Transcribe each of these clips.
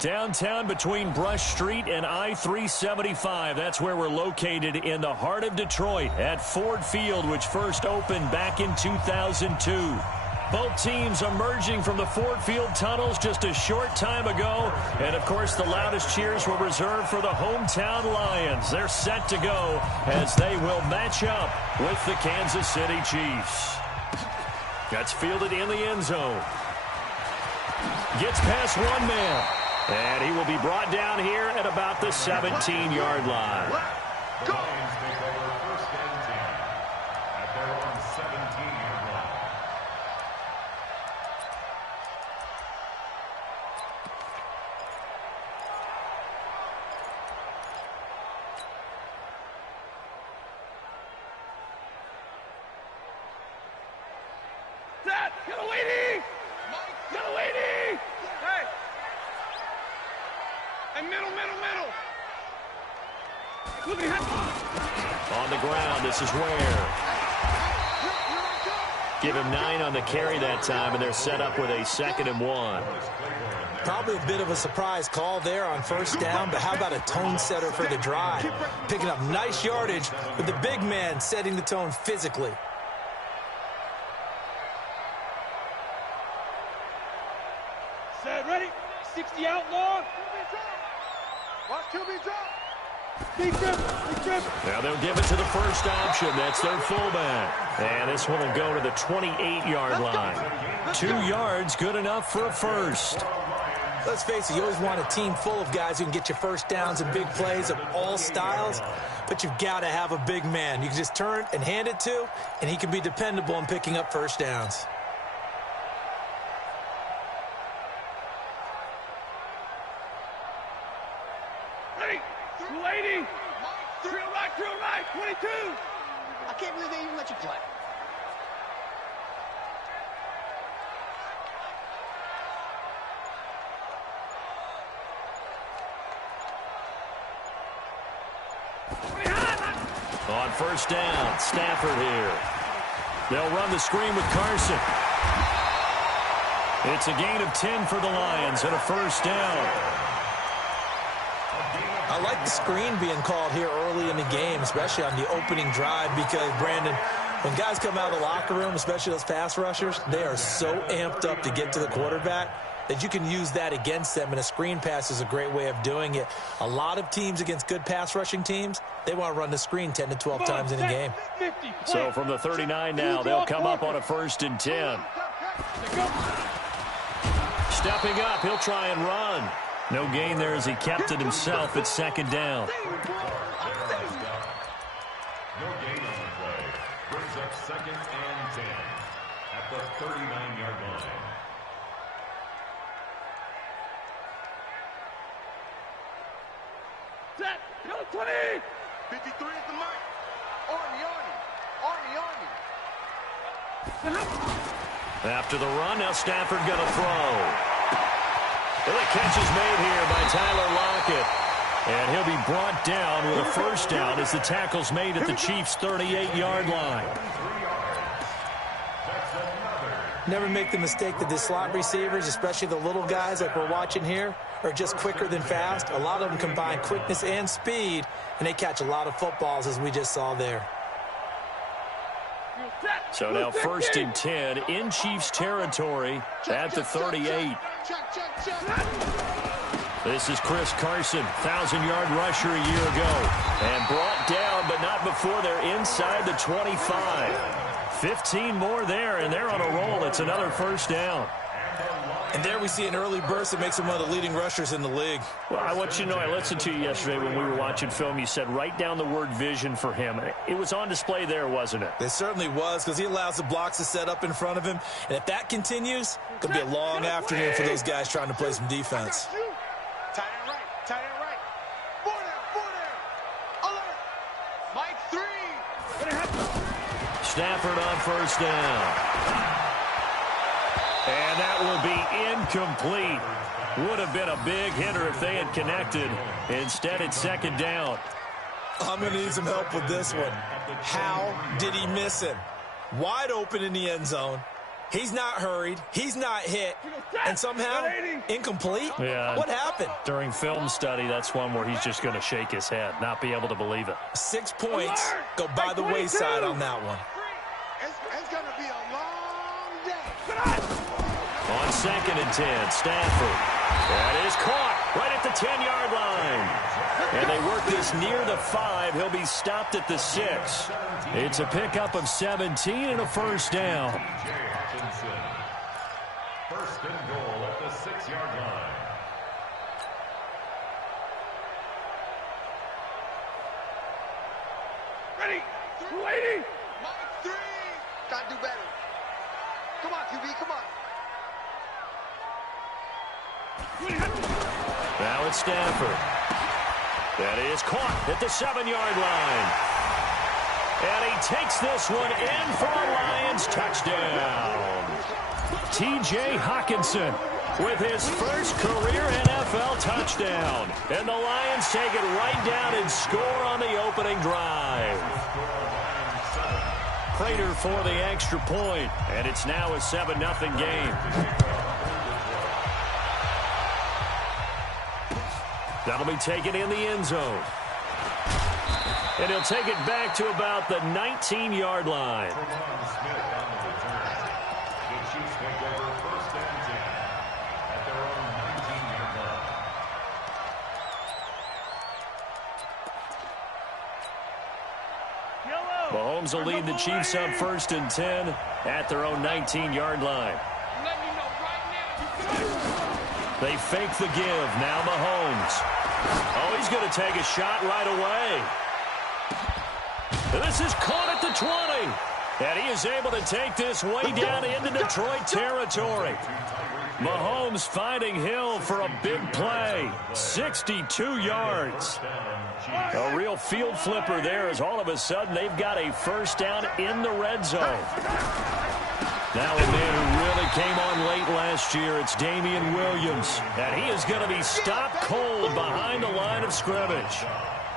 Downtown between Brush Street and I-375. That's where we're located in the heart of Detroit at Ford Field, which first opened back in 2002. Both teams emerging from the Ford Field tunnels just a short time ago. And, of course, the loudest cheers were reserved for the hometown Lions. They're set to go as they will match up with the Kansas City Chiefs. That's fielded in the end zone. Gets past one man. And he will be brought down here at about the 17-yard line. Go! Take over first and 10 at their own 17-yard line. Set! Get a lady! Get a lady! Hey! And middle. On the ground, this is Ware. Give him 9 on the carry that time, and they're set up with a 2nd and 1. Probably a bit of a surprise call there on first down, but how about a tone setter for the drive? Picking up nice yardage with the big man setting the tone physically. Set, ready? 60 outlaw. Watch QB drop. Big trip. Now they'll give it to the first option. That's their fullback. And this one will go to the 28-yard line. 2 yards, good enough for a first. Let's face it, you always want a team full of guys who can get you first downs and big plays of all styles, but you've got to have a big man you can just turn and hand it to, and he can be dependable in picking up first downs. Ready? 280. Drill right. 22. I can't believe they even let you play. On first down, Stafford here. They'll run the screen with Carson. It's a gain of 10 for the Lions and a first down. I like the screen being called here early in the game, especially on the opening drive, because, Brandon, when guys come out of the locker room, especially those pass rushers, they are so amped up to get to the quarterback that you can use that against them, and a screen pass is a great way of doing it. A lot of teams against good pass rushing teams, they want to run the screen 10 to 12 times in a game. So from the 39 now, they'll come up on a 1st and 10. Stepping up, he'll try and run. No gain there as he kept it himself at 2nd down. No gain on the play. Brings up 2nd and 10 at the 39-yard line. Set. Go 20. 53 is the mark. Army. After the run, now Stafford going to throw. Well, the catch is made here by Tyler Lockett. And he'll be brought down with a first down as the tackle's made at the Chiefs' 38-yard line. Never make the mistake that the slot receivers, especially the little guys like we're watching here, are just quicker than fast. A lot of them combine quickness and speed, and they catch a lot of footballs, as we just saw there. So now 1st and 10 in Chiefs territory at the 38. This is Chris Carson, 1,000-yard rusher a year ago. And brought down, but not before they're inside the 25. 15 more there, and they're on a roll. It's another first down. And there we see an early burst that makes him one of the leading rushers in the league. Well, I want you to know, I listened to you yesterday when we were watching film. You said write down the word vision for him. It was on display there, wasn't it? It certainly was, because he allows the blocks to set up in front of him. And if that continues, it could be a long afternoon for those guys trying to play some defense. Tight end right. Four there. Alert. Mike 3. Stafford on first down. And that will be incomplete. Would have been a big hitter if they had connected. Instead, it's 2nd down. I'm going to need some help with this one. How did he miss him? Wide open in the end zone. He's not hurried. He's not hit. And somehow, incomplete? Yeah. What happened? During film study, that's one where he's just going to shake his head, not be able to believe it. 6 points go by the wayside on that one. It's going to be a long day. On 2nd and 10, Stafford. That is caught right at the 10-yard line. And they work this near the 5. He'll be stopped at the 6. It's a pickup of 17 and a first down. First and goal at the 6-yard line. Ready. Waiting. Mike 3. Got to do better. Come on, QB, come on. Now it's Stafford. That is caught at the 7-yard line. And he takes this one in for a Lions touchdown. T.J. Hockenson with his first career NFL touchdown. And the Lions take it right down and score on the opening drive. Prater for the extra point. And it's now a 7-0 game. That'll be taken in the end zone. And he'll take it back to about the 19-yard line. Mahomes will lead the Chiefs up 1st and 10 at their own 19-yard line. They fake the give. Now Mahomes. Oh, he's going to take a shot right away. This is caught at the 20. And he is able to take this way down into Detroit territory. Mahomes finding Hill for a big play. 62 yards. A real field flipper there as all of a sudden they've got a first down in the red zone. Now a man who really came on late last year, it's Damian Williams. And he is going to be stopped cold behind the line of scrimmage.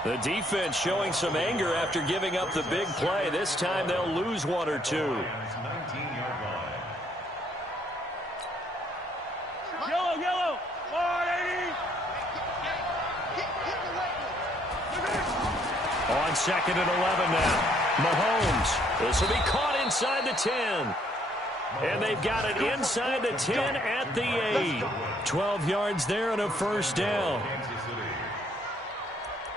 The defense showing some anger after giving up the big play. This time they'll lose 1 or 2. Yellow. 180. On 2nd and 11 now. Mahomes. This will be caught inside the 10. And they've got it inside the 10 at the 8. 12 yards there and a first down.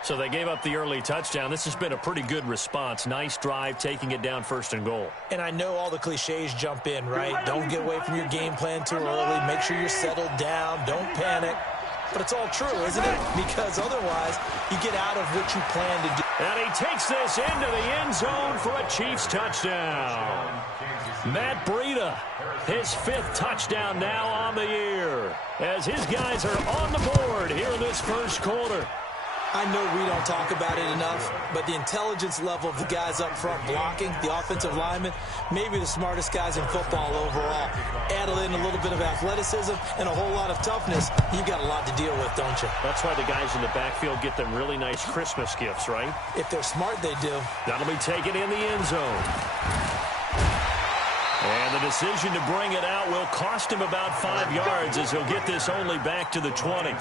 So they gave up the early touchdown. This has been a pretty good response. Nice drive, taking it down 1st and goal. And I know all the cliches jump in, right? Don't get away from your game plan too early. Make sure you're settled down. Don't panic. But it's all true, isn't it? Because otherwise, you get out of what you plan to do. And he takes this into the end zone for a Chiefs touchdown. Matt Breida, his 5th touchdown now on the year. As his guys are on the board here in this first quarter. I know we don't talk about it enough, but the intelligence level of the guys up front blocking, the offensive linemen, maybe the smartest guys in football overall. Add in a little bit of athleticism and a whole lot of toughness, you've got a lot to deal with, don't you? That's why the guys in the backfield get them really nice Christmas gifts, right? If they're smart, they do. That'll be taken in the end zone. And the decision to bring it out will cost him about 5 yards as he'll get this only back to the 20.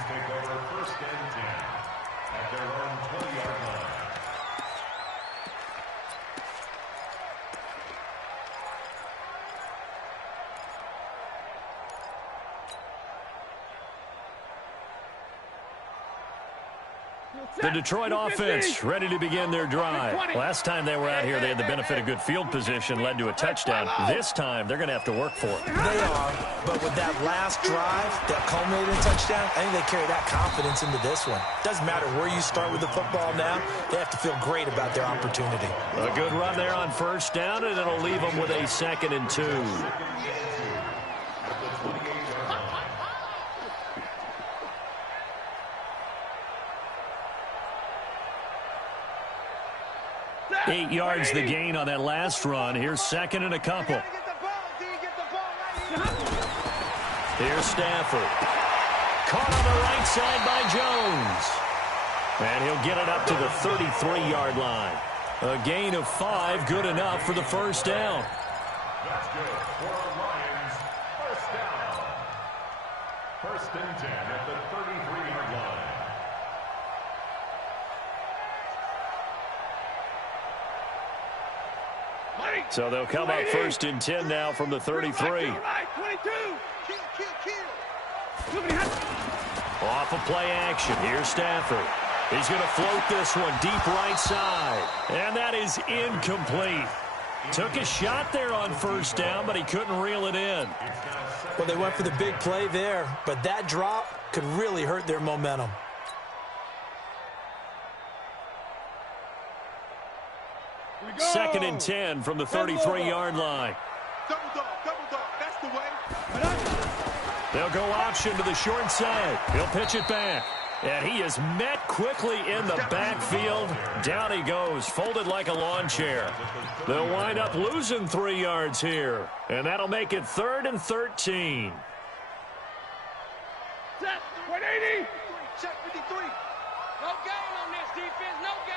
The Detroit offense ready to begin their drive. Last time they were out here, they had the benefit of good field position, led to a touchdown. This time, they're going to have to work for it. They are, but with that last drive, that culminating touchdown, I think they carry that confidence into this one. Doesn't matter where you start with the football now, they have to feel great about their opportunity. A good run there on first down, and it'll leave them with a 2nd and 2. Eight yards the gain on that last run. Here's 2nd and a couple. Here's Stafford. Caught on the right side by Jones. And he'll get it up to the 33-yard line. A gain of 5, good enough for the first down. That's good for a Lions First and 10 at the 33-yard line. So they'll come up first and 10 now from the 33. Right, 22. Off of play action. Here's Stafford. He's going to float this one deep right side. And that is incomplete. Took a shot there on first down, but he couldn't reel it in. Well, they went for the big play there, but that drop could really hurt their momentum. Second and 10 from the 33-yard line. Double dog, that's the way. They'll go option to the short side. He'll pitch it back. And he is met quickly in the backfield. Down he goes, folded like a lawn chair. They'll wind up losing 3 yards here. And that'll make it 3rd and 13. Set, 180. Check 53. No gain on this defense, no gain.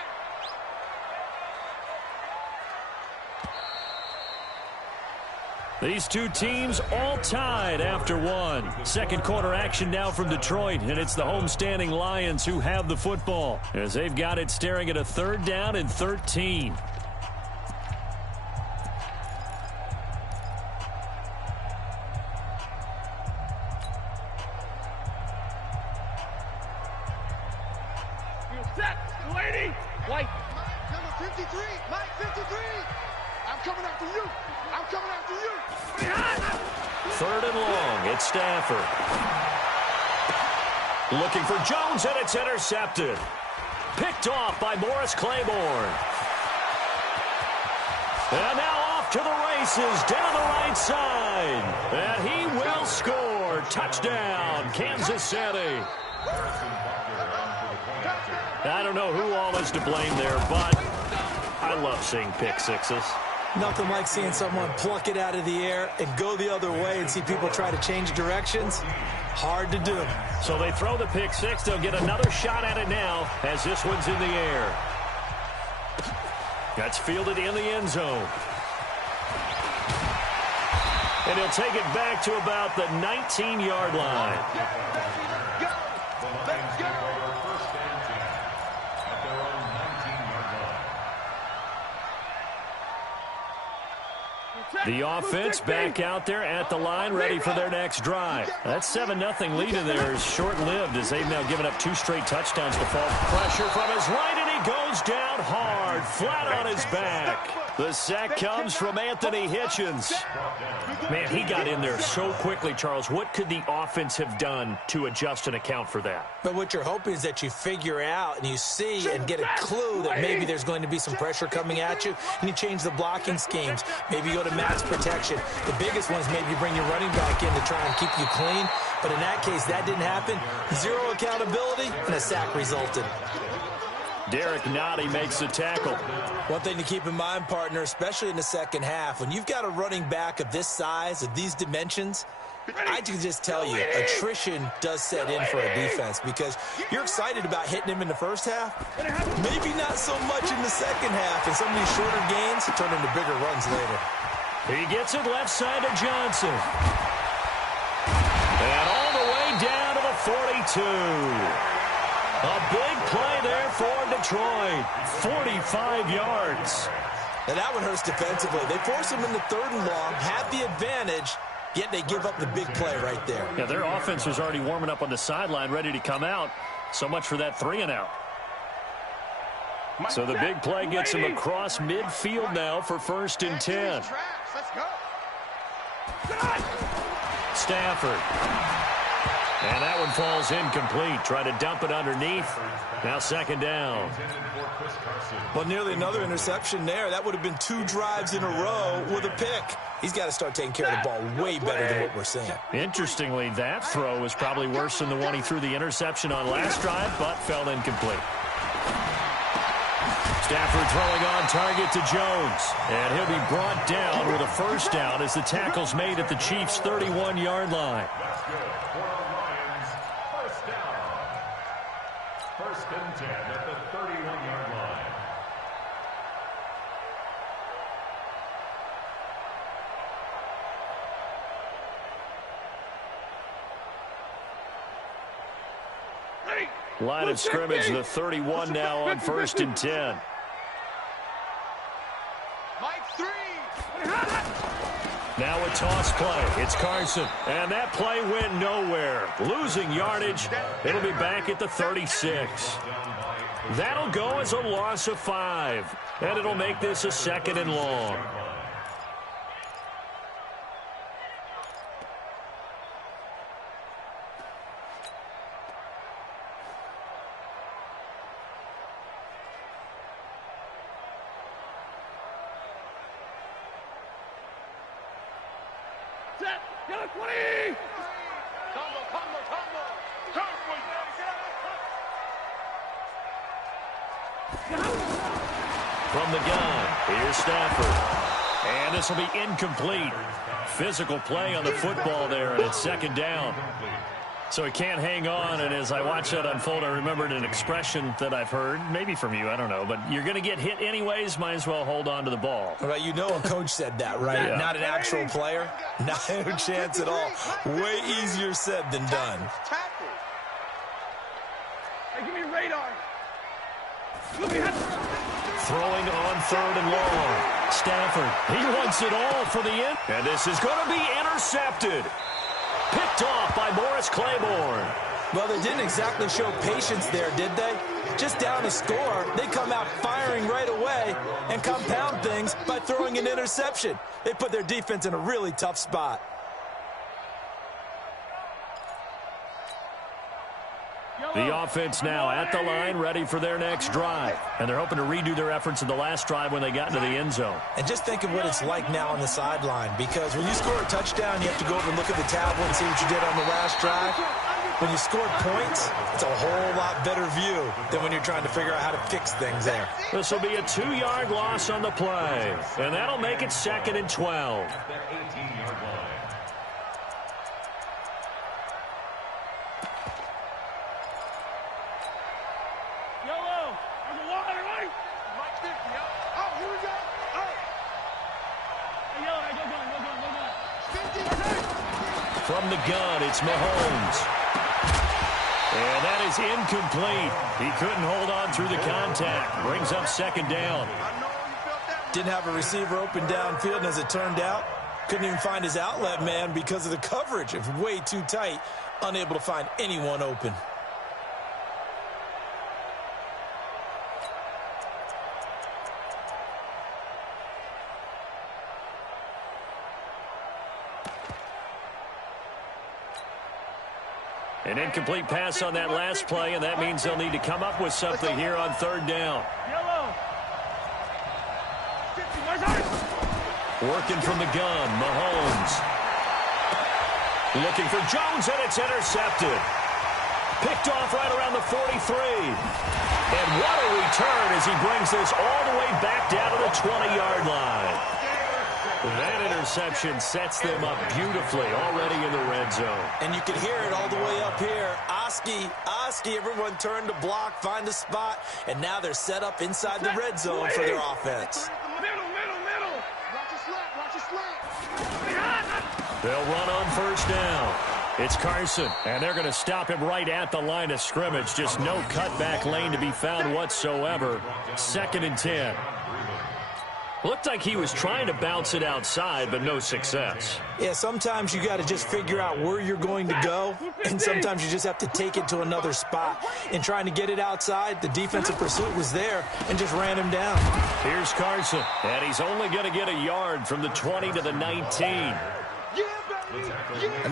These two teams all tied after one. Second quarter action now from Detroit, and it's the homestanding Lions who have the football as they've got it staring at a 3rd down and 13. You set, 280. White. Number 53, Mike 53. I'm coming after you. I'm coming after you. 3rd and long. It's Stafford. Looking for Jones, and it's intercepted. Picked off by Morris Claiborne. And now off to the races down the right side. And he will score. Touchdown, Kansas City. I don't know who all is to blame there, but I love seeing pick sixes. Nothing like seeing someone pluck it out of the air and go the other way and see people try to change directions. Hard to do. So they throw the pick six. They'll get another shot at it now as this one's in the air. That's fielded in the end zone. And he'll take it back to about the 19-yard line. The offense back out there at the line, ready for their next drive. That 7-0 lead in there is short-lived as they've now given up 2 straight touchdowns to fall. Pressure from his right, and he goes down hard, flat on his back. The sack comes from Anthony Hitchens. Man, he got in there so quickly, Charles. What could the offense have done to adjust and account for that? But what you're hoping is that you figure out and you see and get a clue that maybe there's going to be some pressure coming at you, and you change the blocking schemes. Maybe you go to max protection. The biggest one is maybe you bring your running back in to try and keep you clean. But in that case, that didn't happen. 0 accountability, and a sack resulted. Derek Nottie makes the tackle. One thing to keep in mind, partner, especially in the second half, when you've got a running back of this size, of these dimensions, I can just tell you, attrition does set in for a defense because you're excited about hitting him in the first half. Maybe not so much in the second half, and some of these shorter gains turn into bigger runs later. He gets it left side to Johnson. And all the way down to the 42. A big play there for Detroit. 45 yards. And that one hurts defensively. They force him into 3rd and long, have the advantage, yet they give up the big play right there. Yeah, their offense was already warming up on the sideline, ready to come out. So much for that 3-and-out. So the big play gets him across midfield now for 1st and 10. Let's go. Stafford. And that one falls incomplete. Try to dump it underneath. Now 2nd down. Well, nearly another interception there. That would have been 2 drives in a row with a pick. He's got to start taking care of the ball way better than what we're seeing. Interestingly, that throw was probably worse than the one he threw the interception on last drive, but fell incomplete. Stafford throwing on target to Jones. And he'll be brought down with a 1st down as the tackle's made at the Chiefs' 31-yard line. That's good for the Lions. 1st down. 1st and 10 at the 31-yard line. Line of scrimmage, the 31 now on 1st and 10. Mike 3. Now a toss play. It's Carson. And that play went nowhere. Losing yardage. It'll be back at the 36. That'll go as a loss of 5. And it'll make this a 2nd and long. From the gun, here's Stafford. And this will be incomplete. Physical play on the football there, and it's 2nd down. So he can't hang on, and as I watch that unfold, I remembered an expression that I've heard, maybe from you, I don't know, but you're going to get hit anyways, might as well hold on to the ball. Well, you know a coach said that, right? Yeah. Not an actual player. Not a chance at all. Way easier said than done. Hey, give me radar. Throwing on 3rd and long. Stafford, he wants it all for the end. And this is going to be intercepted. Picked off by Morris Claiborne. Well, they didn't exactly show patience there, did they? Just down a score, they come out firing right away and compound things by throwing an interception. They put their defense in a really tough spot. The offense now at the line, ready for their next drive. And they're hoping to redo their efforts in the last drive when they got into the end zone. And just think of what it's like now on the sideline, because when you score a touchdown, you have to go over and look at the tablet and see what you did on the last drive. When you score points, it's a whole lot better view than when you're trying to figure out how to fix things there. This will be a 2-yard loss on the play. And that'll make it 2nd and 12. From the gun, it's Mahomes. And that is incomplete. He couldn't hold on through the contact. Brings up 2nd down. Didn't have a receiver open downfield, and as it turned out, couldn't even find his outlet man because of the coverage. It was way too tight, unable to find anyone open. An incomplete pass on that last play, and that means they'll need to come up with something here on 3rd down. Working from the gun, Mahomes. Looking for Jones, and it's intercepted. Picked off right around the 43. And what a return as he brings this all the way back down to the 20-yard line. That interception sets them up beautifully already in the red zone. And you can hear it all the way up here. Oski, everyone turned to block, find a spot, and now they're set up inside the red zone for their offense. Middle. Watch your slap. They'll run on 1st down. It's Carson, and they're going to stop him right at the line of scrimmage. Just no cutback lane to be found whatsoever. 2nd and 10. Looked like he was trying to bounce it outside, but no success. Yeah, sometimes you got to just figure out where you're going to go, and sometimes you just have to take it to another spot. In trying to get it outside, the defensive pursuit was there and just ran him down. Here's Carson, and he's only going to get a yard from the 20 to the 19. I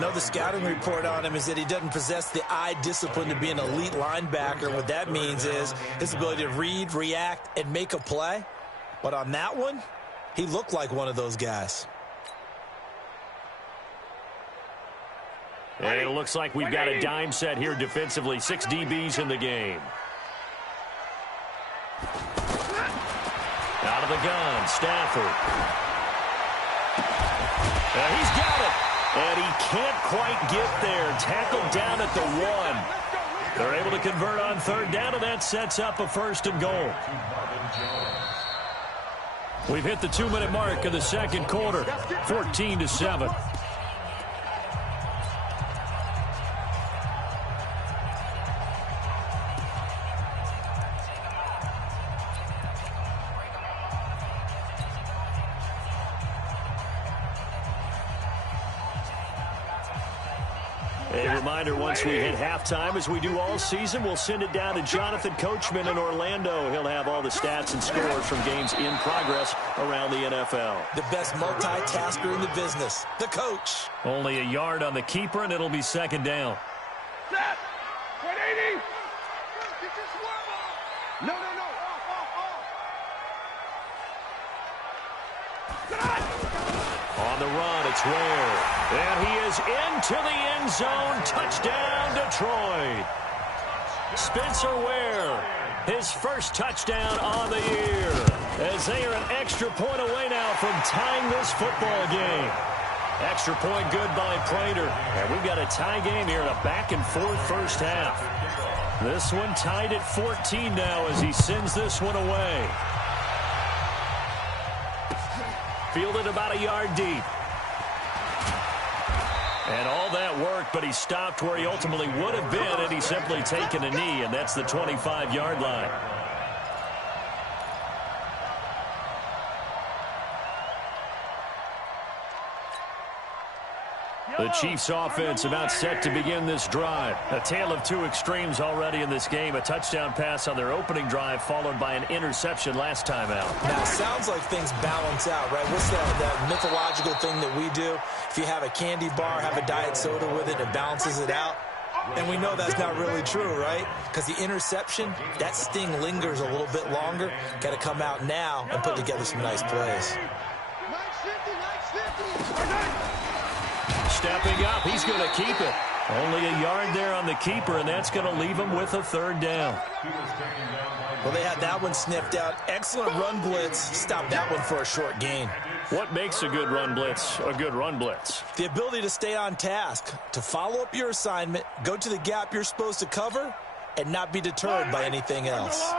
know the scouting report on him is that he doesn't possess the eye discipline to be an elite linebacker. What that means is his ability to read, react, and make a play. But on that one, he looked like one of those guys. And it looks like we've got a dime set here defensively. 6 DBs in the game. Out of the gun, Stafford. He's got it. And he can't quite get there. Tackled down at the 1. They're able to convert on 3rd down, and that sets up a 1st and goal. We've hit the 2-minute mark of the 2nd quarter, 14-7. A reminder, once we hit halftime, as we do all season, we'll send it down to Jonathan Coachman in Orlando. He'll have all the stats and scores from games in progress around the NFL. The best multitasker in the business, the coach. Only a yard on the keeper, and it'll be second down. Set. 180. Get your swerve on. No. On the run, it's Ware. And he is into the end zone. Touchdown, Detroit. Spencer Ware, his first touchdown on the year, as they are an extra point away now from tying this football game. Extra point good by Prater. And we've got a tie game here in a back-and-forth first half. This one tied at 14 now as he sends this one away. Fielded about a yard deep. And all that work, but he stopped where he ultimately would have been had he simply taken a knee, and that's the 25-yard line. The Chiefs offense about set to begin this drive. A tale of two extremes already in this game. A touchdown pass on their opening drive followed by an interception last time out. Now, it sounds like things balance out, right? What's that mythological thing that we do? If you have a candy bar, have a diet soda with it, it balances it out. And we know that's not really true, right? Because the interception, that sting lingers a little bit longer. Got to come out now and put together some nice plays. Stepping up, he's going to keep it. Only a yard there on the keeper, and that's going to leave him with a third down. Well, they had that one sniffed out. Excellent run blitz. Stopped that one for a short gain. What makes a good run blitz a good run blitz? The ability to stay on task, to follow up your assignment, go to the gap you're supposed to cover, and not be deterred by anything else.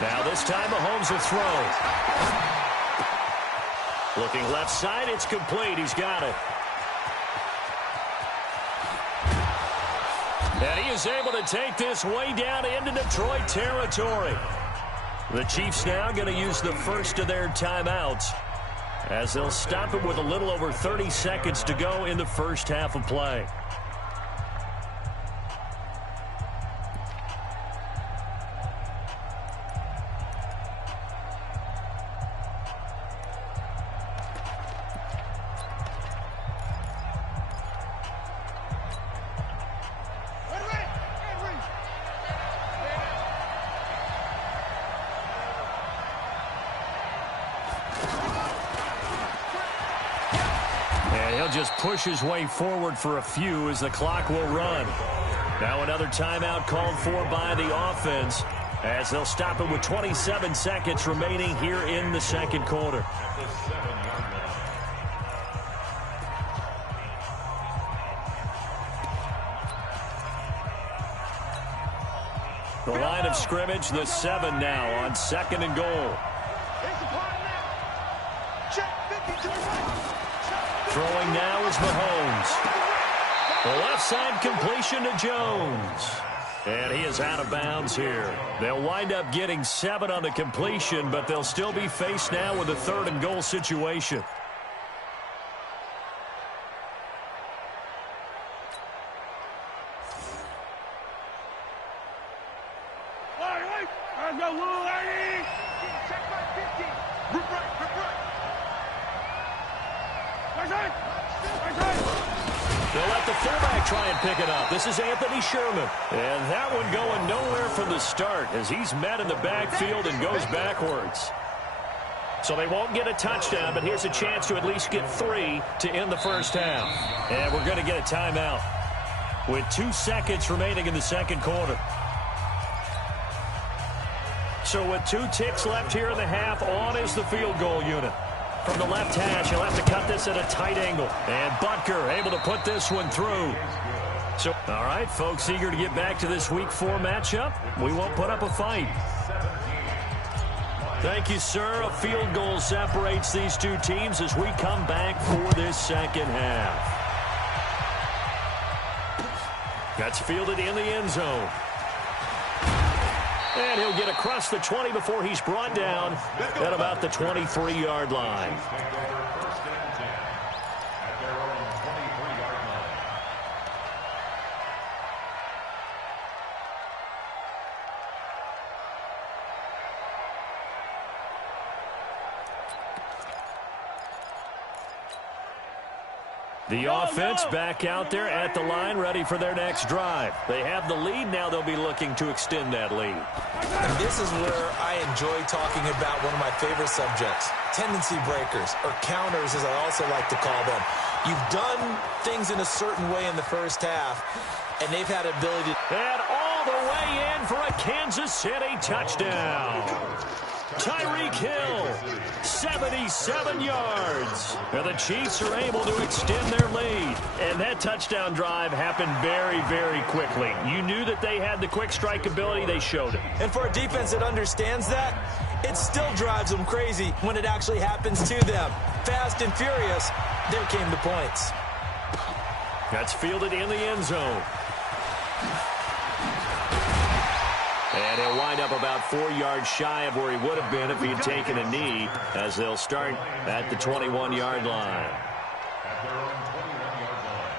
Now this time Mahomes will throw. Looking left side, it's complete. He's got it. And he is able to take this way down into Detroit territory. The Chiefs now going to use the first of their timeouts as they'll stop it with a little over 30 seconds to go in the first half of play. Just push his way forward for a few as the clock will run. Now another timeout called for by the offense as they'll stop it with 27 seconds remaining here in the second quarter. The line of scrimmage, the 7 now on second and goal. Throwing now is Mahomes. The left side completion to Jones. And he is out of bounds here. They'll wind up getting 7 on the completion, but they'll still be faced now with a third and goal situation. They'll let the fullback try and pick it up. This is Anthony Sherman. And that one going nowhere from the start as he's met in the backfield and goes backwards. So they won't get a touchdown, but here's a chance to at least get 3 to end the first half. And we're going to get a timeout with 2 seconds remaining in the second quarter. So with 2 ticks left here in the half, on is the field goal unit. From the left hash, he'll have to cut this at a tight angle. And Butker able to put this one through. So, all right, folks, eager to get back to this Week 4 matchup. We won't put up a fight. Thank you, sir. A field goal separates these two teams as we come back for this second half. That's fielded in the end zone. And he'll get across the 20 before he's brought down at about the 23-yard line. The offense back out there at the line, ready for their next drive. They have the lead. Now they'll be looking to extend that lead. And this is where I enjoy talking about one of my favorite subjects, tendency breakers, or counters as I also like to call them. You've done things in a certain way in the first half, and they've had ability. And all the way in for a Kansas City touchdown. Tyreek Hill, 77 yards. And the Chiefs are able to extend their lead. And that touchdown drive happened very, very quickly. You knew that they had the quick strike ability. They showed it. And for a defense that understands that, it still drives them crazy when it actually happens to them. Fast and furious, there came the points. That's fielded in the end zone. And he'll wind up about 4 yards shy of where he would have been if he had taken a knee, as they'll start at the 21-yard line. At their own 21-yard line.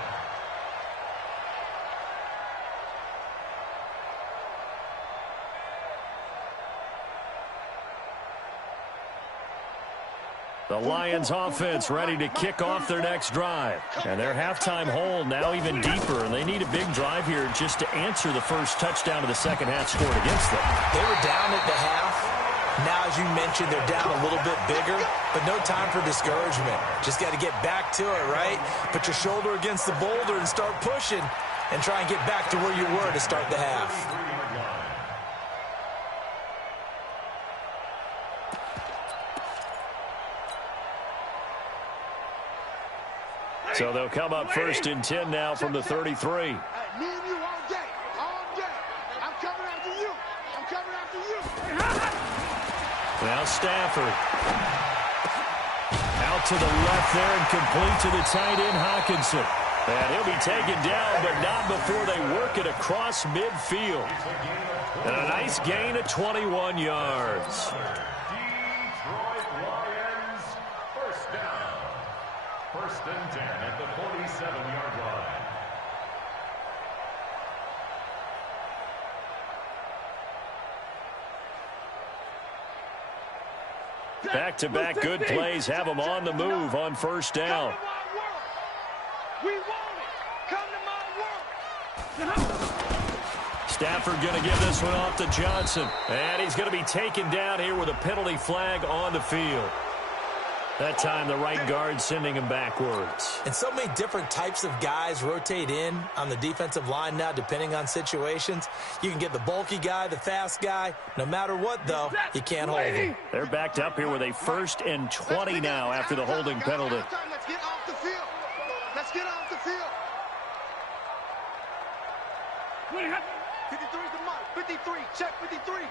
The Lions offense ready to kick off their next drive. And their halftime hole now even deeper. And they need a big drive here just to answer the first touchdown of the second half scored against them. They were down at the half. Now, as you mentioned, they're down a little bit bigger, but no time for discouragement. Just got to get back to it, right? Put your shoulder against the boulder and start pushing and try and get back to where you were to start the half. So they'll come up 1st and 10 now from the 33. Hey, me and you all day, all day. I'm coming after you. I'm coming after you. Now Stafford. Out to the left there and complete to the tight end, Hockenson. And he'll be taken down, but not before they work it across midfield. And a nice gain of 21 yards. Detroit Lions, first down. 1st and 10 at the 47-yard line. Back-to-back good plays have them on the move on 1st down. We want it. Come to my work. Stafford going to give this one off to Johnson. And he's going to be taken down here with a penalty flag on the field. That time the right guard sending him backwards. And so many different types of guys rotate in on the defensive line now, depending on situations. You can get the bulky guy, the fast guy. No matter what, though, you can't hold him. They're backed up here with a 1st and 20 now after the holding penalty. Let's get off the field. Let's get off the field. 53 is the mark. 53. Check 53.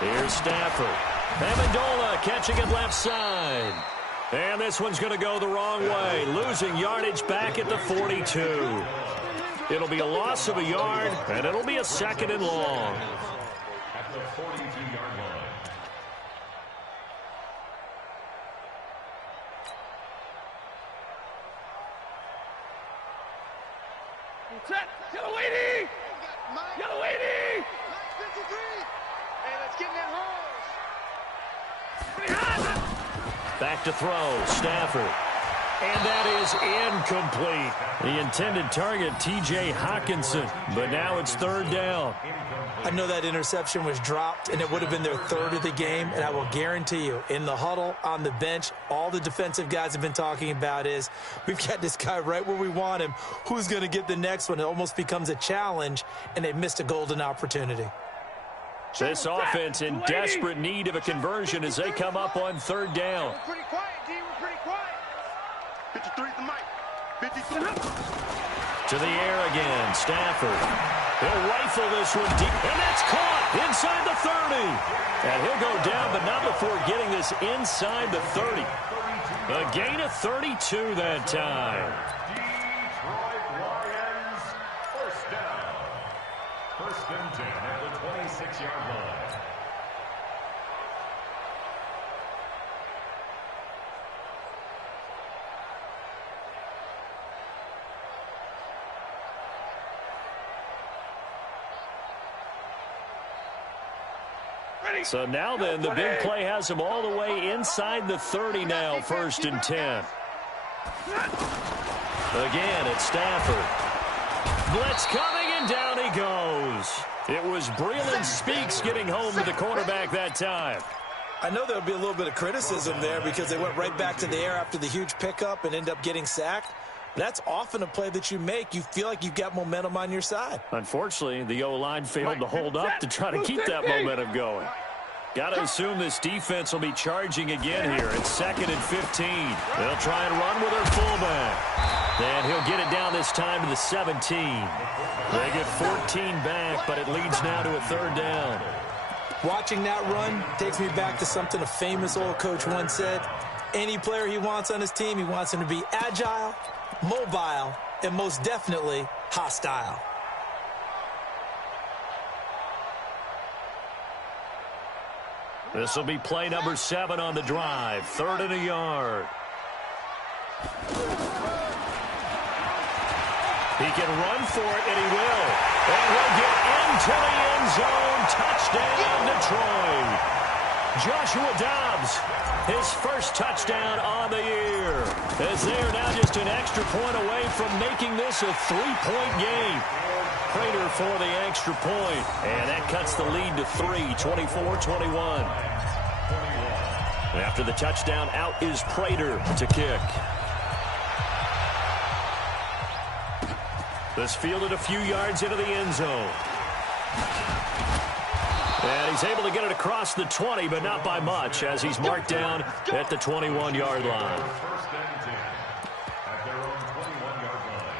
Here's Stafford. Amendola catching it left side. And this one's going to go the wrong way. Losing yardage back at the 42. It'll be a loss of a yard, and it'll be a 2nd and long. At the 42-yard line. Set. Yellow lady. Yellow lady. 53. Hey, let's get in that hole. Back to throw. Stafford. And that is incomplete. The intended target, T.J. Hockenson. But now it's 3rd down. I know that interception was dropped, and it would have been their 3rd of the game, and I will guarantee you, in the huddle, on the bench, all the defensive guys have been talking about is, we've got this guy right where we want him. Who's going to get the next one? It almost becomes a challenge, and they missed a golden opportunity. This offense in desperate need of a conversion as they come up on 3rd down. We're pretty quiet, D. We're pretty quiet. 53 is the mic. 53. To the air again, Stafford. He'll rifle this one deep, and that's caught inside the 30. And he'll go down, but not before getting this inside the 30. A gain of 32 that time. Detroit Lions, first down. First and 10 at the 26-yard line. So now then, the big play has him all the way inside the 30 now, first and 10. Again, it's Stafford. Blitz coming, and down he goes. It was Breeland Speaks getting home to the quarterback that time. I know there'll be a little bit of criticism there because they went right back to the air after the huge pickup and end up getting sacked. That's often a play that you make. You feel like you've got momentum on your side. Unfortunately, the O-line failed to hold up to try to keep that momentum going. Got to assume this defense will be charging again here. It's second and 15. They'll try and run with their fullback. And he'll get it down this time to the 17. They get 14 back, but it leads now to a third down. Watching that run takes me back to something a famous old coach once said. Any player he wants on his team, he wants him to be agile, mobile, and most definitely hostile. This will be play number 7 on the drive. Third and a yard. He can run for it, and he will. And he'll get into the end zone. Touchdown, Detroit. Joshua Dobbs, his first touchdown on the year. As they are now just an extra point away from making this a 3-point game. Prater for the extra point, and that cuts the lead to 3, 24-21. After the touchdown, out is Prater to kick. This fielded a few yards into the end zone. And he's able to get it across the 20, but not by much, as he's marked down at the 21-yard line. First and 10 at their own 21-yard line.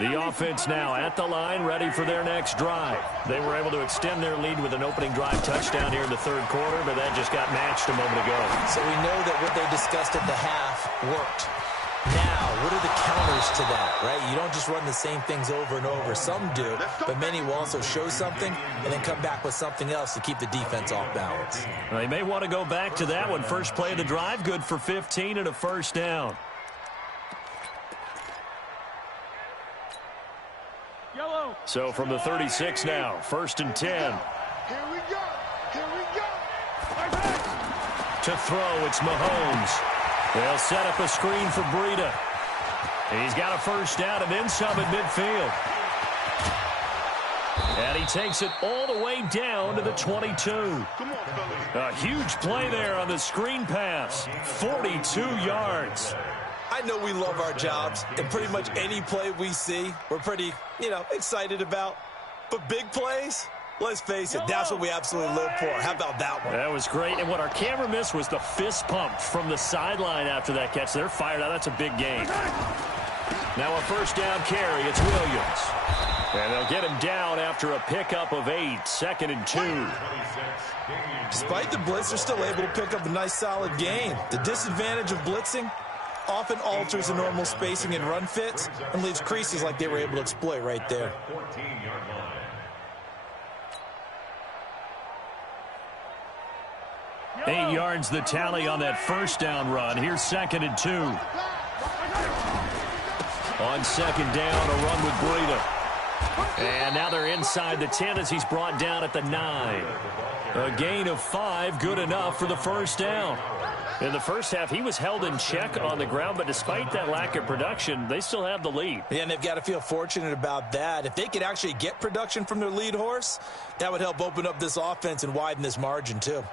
The offense now at the line, ready for their next drive. They were able to extend their lead with an opening drive touchdown here in the third quarter, but that just got matched a moment ago. So we know that what they discussed at the half worked. Now, what are the counters to that, right? You don't just run the same things over and over. Some do, but many will also show something and then come back with something else to keep the defense off balance. They may want to go back to that one. First play of the drive, good for 15 and a first down. So from the 36 now, first and 10. Here we go. Here we go. To throw, it's Mahomes. They'll set up a screen for Breida. He's got a first down and then some at midfield. And he takes it all the way down to the 22. Come on, fellas. A huge play there on the screen pass. 42 yards. I know we love our jobs, and pretty much any play we see, we're pretty, excited about. But big plays, let's face it, that's what we absolutely live for. How about that one? That was great, and what our camera missed was the fist pump from the sideline after that catch. They're fired out. That's a big game. Now a first down carry. It's Williams. And they'll get him down after a pickup of 8, second and 2. Despite the blitz, they're still able to pick up a nice, solid gain. The disadvantage of blitzing often alters the normal spacing and run fits and leaves creases like they were able to exploit right there. 14-yard line. 8 yards the tally on that first down run. Here's second and 2. On second down, a run with Breida. And now they're inside the 10 as he's brought down at the 9. A gain of 5, good enough for the first down. In the first half, he was held in check on the ground, but despite that lack of production, they still have the lead. Yeah, and they've got to feel fortunate about that. If they could actually get production from their lead horse, that would help open up this offense and widen this margin too.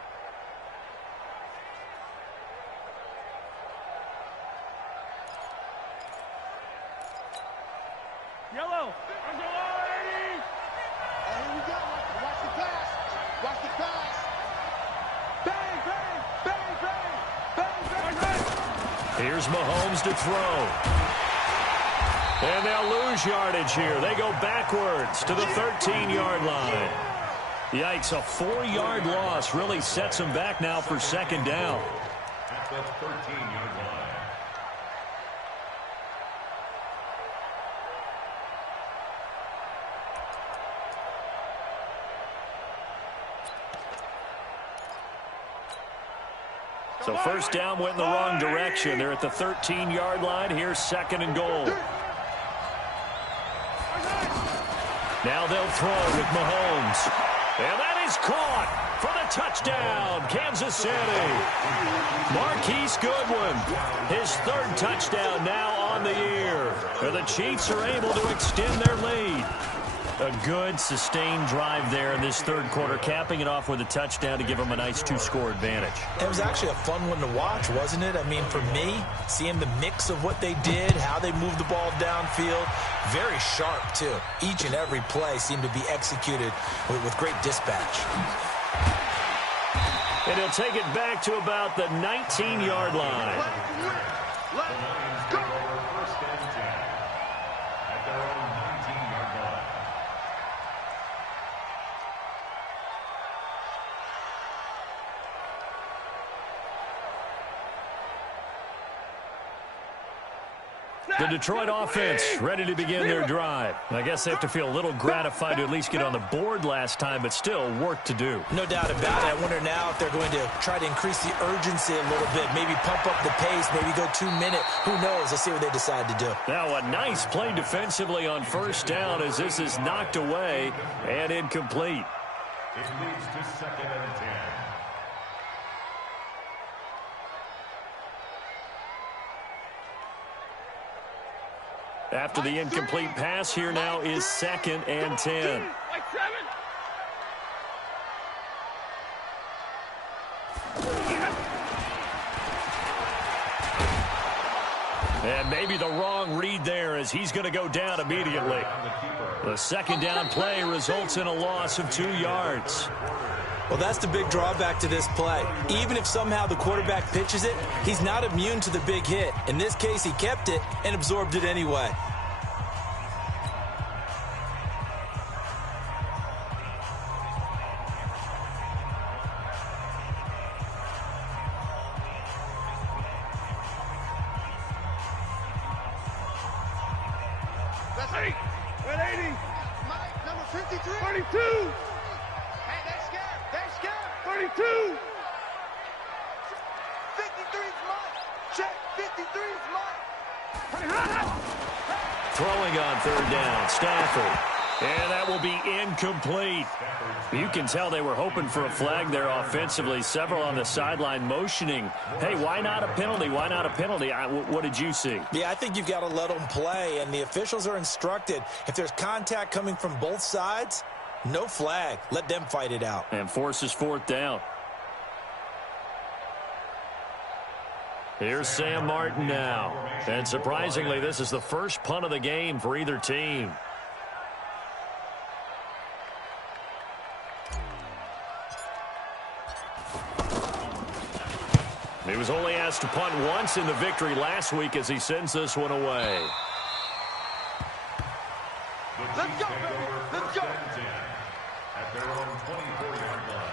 Yellow. Here we go. Watch the pass. Watch the pass. Bang, bang, bang, bang, bang, bang, bang. Here's Mahomes to throw. And they'll lose yardage here. They go backwards to the 13-yard line. Yikes, a 4-yard loss really sets him back now for second down. At the 13-yard line. So first down went in the wrong direction. They're at the 13-yard line. Here's second and goal. Now they'll throw with Mahomes. And that is caught for the touchdown, Kansas City. Marquise Goodwin, his third touchdown now on the year. And the Chiefs are able to extend their lead. A good, sustained drive there in this third quarter, capping it off with a touchdown to give them a nice 2-score advantage. It was actually a fun one to watch, wasn't it? I mean, for me, seeing the mix of what they did, how they moved the ball downfield, very sharp, too. Each and every play seemed to be executed with great dispatch. And he'll take it back to about the 19-yard line. Let's go. First and 10 at their own 19-yard line. The Detroit offense ready to begin their drive. I guess they have to feel a little gratified to at least get on the board last time, but still work to do. No doubt about it. I wonder now if they're going to try to increase the urgency a little bit, maybe pump up the pace, maybe go 2-minute. Who knows? Let's see what they decide to do. Now a nice play defensively on first down as this is knocked away and incomplete. It leads to second and 10. After the incomplete pass, here now is second and 10. Like 7. And maybe the wrong read there as he's going to go down immediately. The second down play results in a loss of 2 yards. Well, that's the big drawback to this play. Even if somehow the quarterback pitches it, he's not immune to the big hit. In this case, he kept it and absorbed it anyway. That's 8. 180. Mike, number 53. 32. Hey, they're scared. They're scared. 32. 53's Mike. Check. 53's Mike. Throwing on third down, Stafford. And that will be incomplete. You can tell they were hoping for a flag there offensively. Several on the sideline motioning, hey, why not a penalty? Why not a penalty? What did you see? Yeah, I think you've got to let them play, and the officials are instructed. If there's contact coming from both sides, no flag. Let them fight it out. And forces fourth down. Here's Sam Martin now. And surprisingly, this is the first punt of the game for either team. He was only asked to punt once in the victory last week as he sends this one away. Let's go, baby. Let's go. At their own 24-yard line.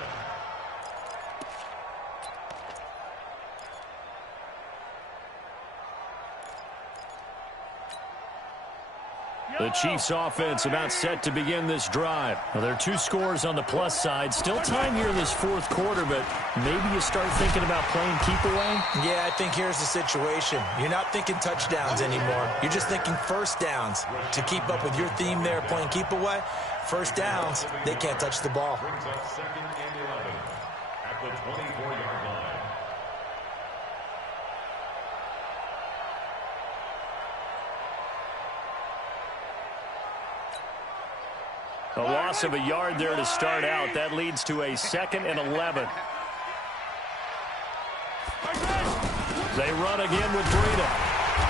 The Chiefs offense about set to begin this drive. Well, there are 2 scores on the plus side. Still time here in this fourth quarter, but maybe you start thinking about playing keep away? Yeah, I think here's the situation. You're not thinking touchdowns anymore. You're just thinking first downs. To keep up with your theme there, playing keep away, first downs, they can't touch the ball. Brings up second and 11 at the 24-yard line. A loss of a yard there to start out. That leads to a second and 11. They run again with Breida.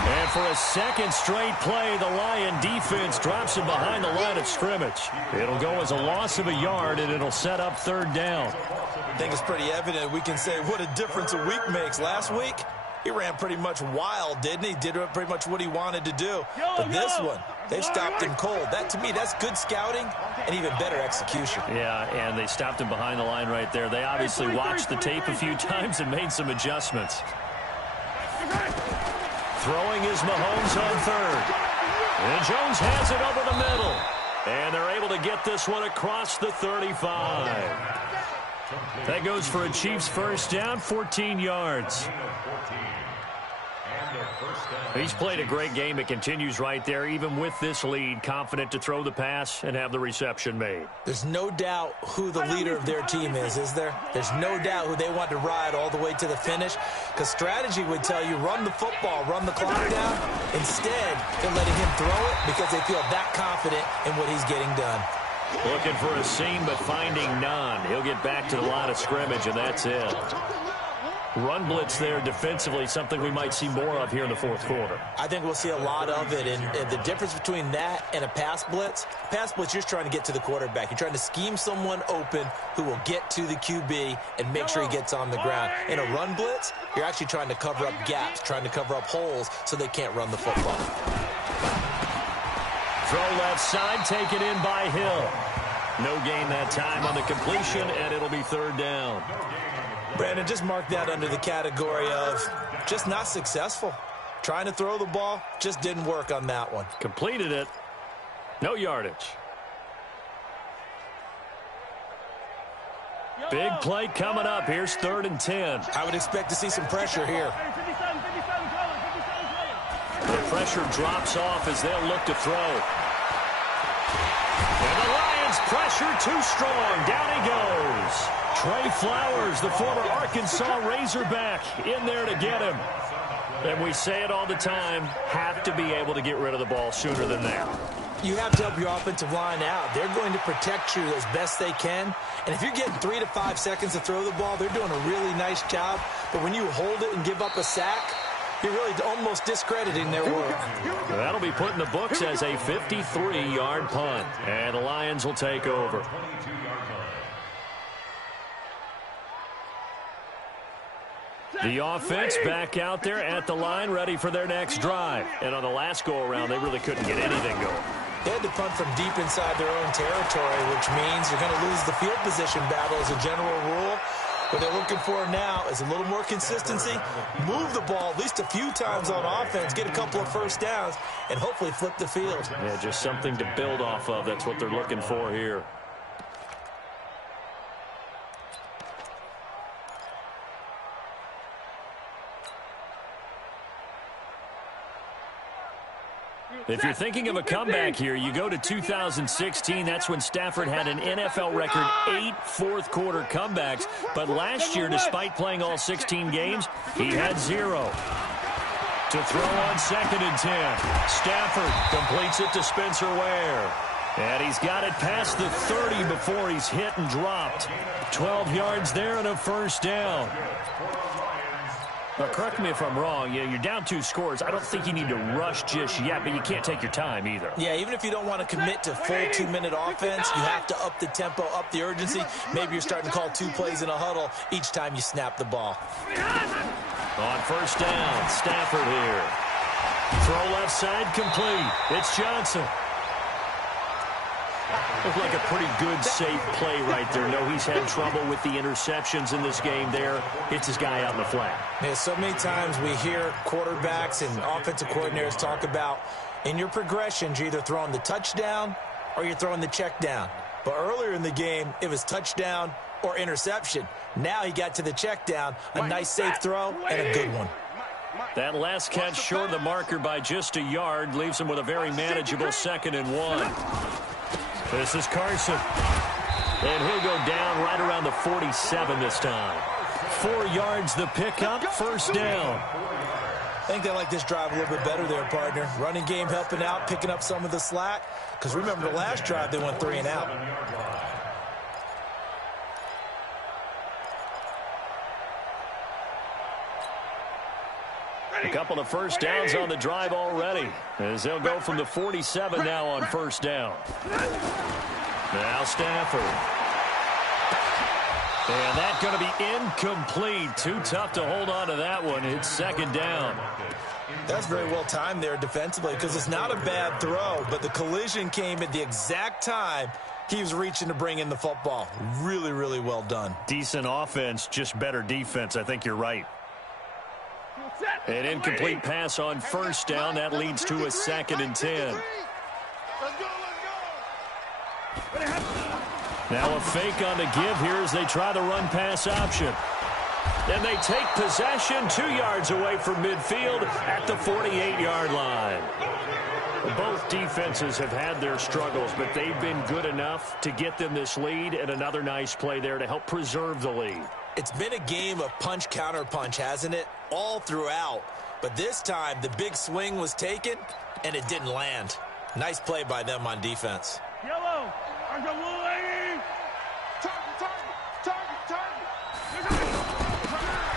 And for a second straight play, the Lion defense drops him behind the line of scrimmage. It'll go as a loss of a yard, and it'll set up third down. I think it's pretty evident. We can say what a difference a week makes. Last week, he ran pretty much wild, didn't he? Did pretty much what he wanted to do. But this one, They've stopped him cold. That, to me, that's good scouting and even better execution. Yeah, and they stopped him behind the line right there. They obviously watched the tape a few times and made some adjustments. Throwing is Mahomes on third. And Jones has it over the middle. And they're able to get this one across the 35. That goes for a Chiefs first down, 14 yards. He's played a great game. It continues right there, even with this lead, confident to throw the pass and have the reception made. There's no doubt who the leader of their team is there? There's no doubt who they want to ride all the way to the finish, because strategy would tell you run the football, run the clock down. Instead, they're letting him throw it because they feel that confident in what he's getting done. Looking for a seam, but finding none. He'll get back to the line of scrimmage, and that's it. Run blitz there defensively, something we might see more of here in the fourth quarter. I think we'll see a lot of it, and the difference between that and a pass blitz, you're trying to get to the quarterback. You're trying to scheme someone open who will get to the QB and make sure he gets on the ground. In a run blitz, you're actually trying to cover up gaps, trying to cover up holes so they can't run the football. Throw left side, taken in by Hill. No gain that time on the completion, and it'll be third down. Brandon, just mark that under the category of just not successful. Trying to throw the ball, just didn't work on that one. Completed it. No yardage. Big play coming up. Here's 3rd and 10. I would expect to see some pressure here. The pressure drops off as they'll look to throw. And the Lions pressure too strong. Down he goes. Trey Flowers, the former Arkansas Razorback, in there to get him. And we say it all the time, have to be able to get rid of the ball sooner than that. You have to help your offensive line out. They're going to protect you as best they can. And if you're getting 3 to 5 seconds to throw the ball, they're doing a really nice job. But when you hold it and give up a sack, you're really almost discrediting their work. That'll be put in the books as a 53-yard punt. And the Lions will take over. The offense back out there at the line, ready for their next drive. And on the last go-around, they really couldn't get anything going. They had to punt from deep inside their own territory, which means you're going to lose the field position battle as a general rule. What they're looking for now is a little more consistency, move the ball at least a few times on offense, get a couple of first downs, and hopefully flip the field. Yeah, just something to build off of. That's what they're looking for here. If you're thinking of a comeback here, you go to 2016. That's when Stafford had an NFL record 8 fourth-quarter comebacks. But last year, despite playing all 16 games, he had 0. To throw on 2nd and 10. Stafford completes it to Spencer Ware. And he's got it past the 30 before he's hit and dropped. 12 yards there and a first down. Now, correct me if I'm wrong. You're down 2 scores. I don't think you need to rush just yet, but you can't take your time either. Yeah, even if you don't want to commit to full 2-minute offense, you have to up the tempo, up the urgency. Maybe you're starting to call 2 plays in a huddle each time you snap the ball. On first down, Stafford here. Throw left side complete. It's Johnson. Looked like a pretty good, safe play right there. No, he's had trouble with the interceptions in this game there. Hits his guy out in the flat. Yeah, so many times we hear quarterbacks and offensive coordinators talk about in your progressions, you're either throwing the touchdown or you're throwing the check down. But earlier in the game, it was touchdown or interception. Now he got to the check down, a nice safe throw, and a good one. That last catch short of the marker by just a yard leaves him with a very manageable 2nd and 1. This is Carson. And he'll go down right around the 47 this time. 4 yards the pickup, first down. I think they like this drive a little bit better there, partner. Running game helping out, picking up some of the slack. Because remember the last drive, they went 3 and out. A couple of first downs on the drive already, as they'll go from the 47 now on first down. Now Stafford. And that's going to be incomplete. Too tough to hold on to that one. It's second down. That's very well timed there defensively because it's not a bad throw, but the collision came at the exact time he was reaching to bring in the football. Really, really well done. Decent offense, just better defense. I think you're right. An incomplete pass on first down. That leads to a 2nd and 10. Now a fake on the give here as they try the run-pass option. And they take possession 2 yards away from midfield at the 48-yard line. Both defenses have had their struggles, but they've been good enough to get them this lead, and another nice play there to help preserve the lead. It's been a game of punch-counter-punch, hasn't it? All throughout. But this time, the big swing was taken, and it didn't land. Nice play by them on defense. Yellow.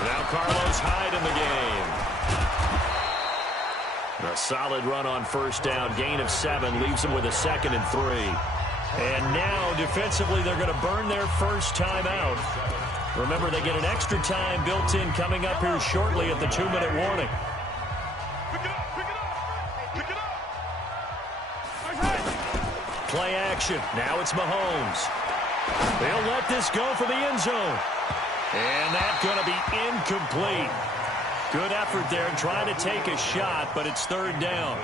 Now Carlos Hyde in the game. A solid run on first down. Gain of 7 leaves them with a 2nd and 3. And now defensively they're going to burn their first time out. Remember, they get an extra time built in coming up here shortly at the 2-minute warning. Play action. Now it's Mahomes. They'll let this go for the end zone. And that's going to be incomplete. Good effort there trying to take a shot, but it's 3rd down.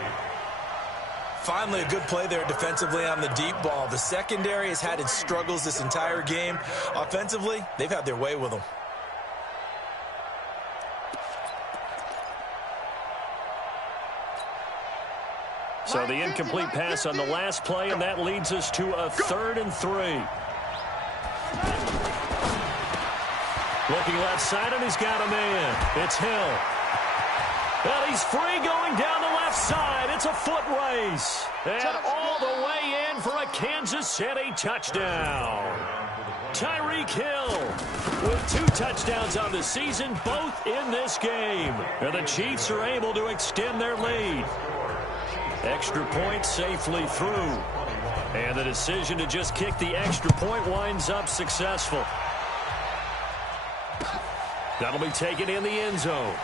Finally, a good play there defensively on the deep ball. The secondary has had its struggles this entire game. Offensively, they've had their way with them. So the incomplete pass on the last play, and that leads us to a 3rd and 3. Looking left side, and he's got a man. It's Hill. Well, he's free going down the left side. It's a foot race. And all the way in for a Kansas City touchdown. Tyreek Hill with 2 touchdowns on the season, both in this game. And the Chiefs are able to extend their lead. Extra point safely through. And the decision to just kick the extra point winds up successful. That'll be taken in the end zone.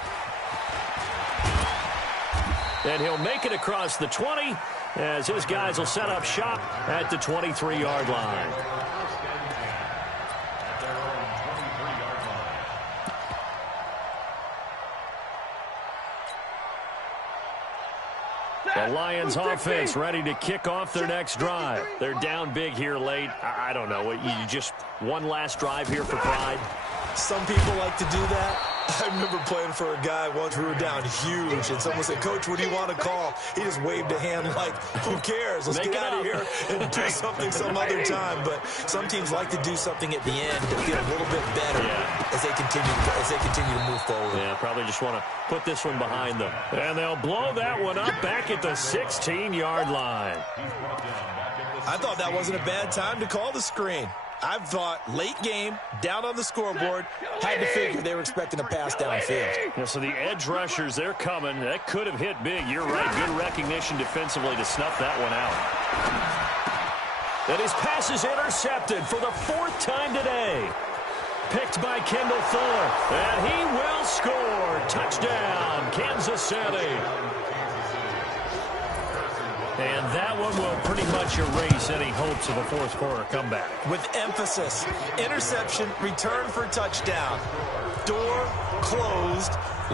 And he'll make it across the 20 as his guys will set up shop at the 23-yard line. The Lions offense ready to kick off their next drive. They're down big here late. I don't know. You just one last drive here for pride. Some people like to do that. I remember playing for a guy once. We were down huge, and someone said, "Coach, what do you want to call?" He just waved a hand like, "Who cares? Let's get out of here and do something some other time." But some teams like to do something at the end to feel a little bit better as they continue to move forward. Yeah, probably just want to put this one behind them. And they'll blow that one up back at the 16-yard line. I thought that wasn't a bad time to call the screen. I thought late game, down on the scoreboard, had to figure they were expecting a pass downfield. Yeah, so the edge rushers, they're coming. That could have hit big. You're right. Good recognition defensively to snuff that one out. And his pass is intercepted for the 4th time today. Picked by Kendall Fuller. And he will score. Touchdown, Kansas City. And that one will pretty much erase any hopes of a 4th quarter comeback. With emphasis, interception, return for touchdown. Door closed,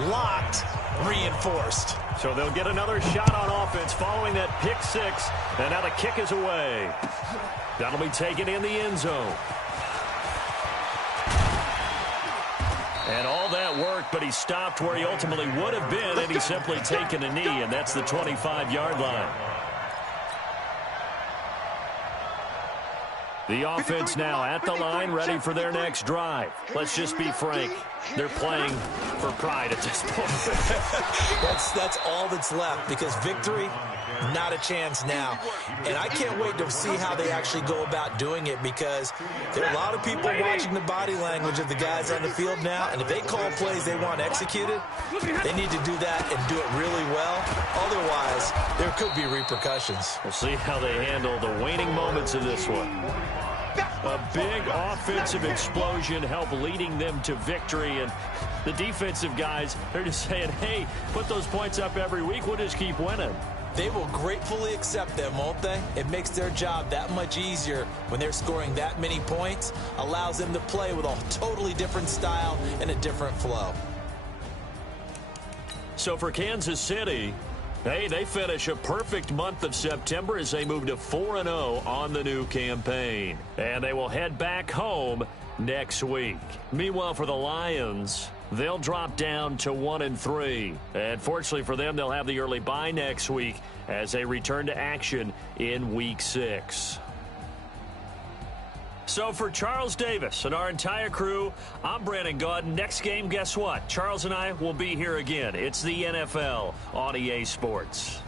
locked, reinforced. So they'll get another shot on offense following that pick 6. And now the kick is away. That'll be taken in the end zone. And all that worked, but he stopped where he ultimately would have been, and he's simply taken a knee, and that's the 25-yard line. The offense now at the line, ready for their next drive. Let's just be frank. They're playing for pride at this point. That's all that's left, because victory, not a chance now. And I can't wait to see how they actually go about doing it, because there are a lot of people watching the body language of the guys on the field now, and if they call plays they want executed, they need to do that and do it really well. Otherwise, there could be repercussions. We'll see how they handle the waning moments of this one. A big offensive explosion helped leading them to victory. And the defensive guys, they're just saying, hey, put those points up every week. We'll just keep winning. They will gratefully accept them, won't they? It makes their job that much easier when they're scoring that many points. Allows them to play with a totally different style and a different flow. So for Kansas City, hey, they finish a perfect month of September as they move to 4-0 on the new campaign. And they will head back home next week. Meanwhile, for the Lions, they'll drop down to 1-3. And fortunately for them, they'll have the early bye next week as they return to action in Week 6. So for Charles Davis and our entire crew, I'm Brandon Gaudin. Next game, guess what? Charles and I will be here again. It's the NFL on EA Sports.